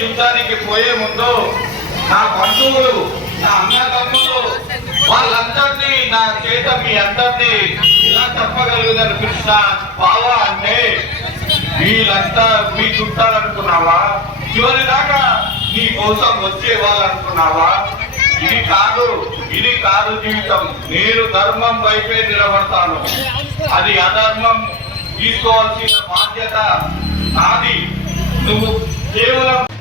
యుద్ధానికి పోయే ముందు నా బంధువులు, నా అన్నదమ్ములు వాళ్ళందరినీ నా చేత మీ అందరినీ ఇలా చెప్పగలుగుతారు, కృష్ణ బావా అంటే వీళ్ళంతా మీ చుట్టాలనుకున్నావా? చివరి దాకా నీ కోసం వచ్చే వాళ్ళు అనుకున్నావా? ఇది కాదు జీవితం. నేను ధర్మం వైపే నిలబడతాను. అది అధర్మం తీసుకోవాల్సిన బాధ్యత నాది. నువ్వు కేవలం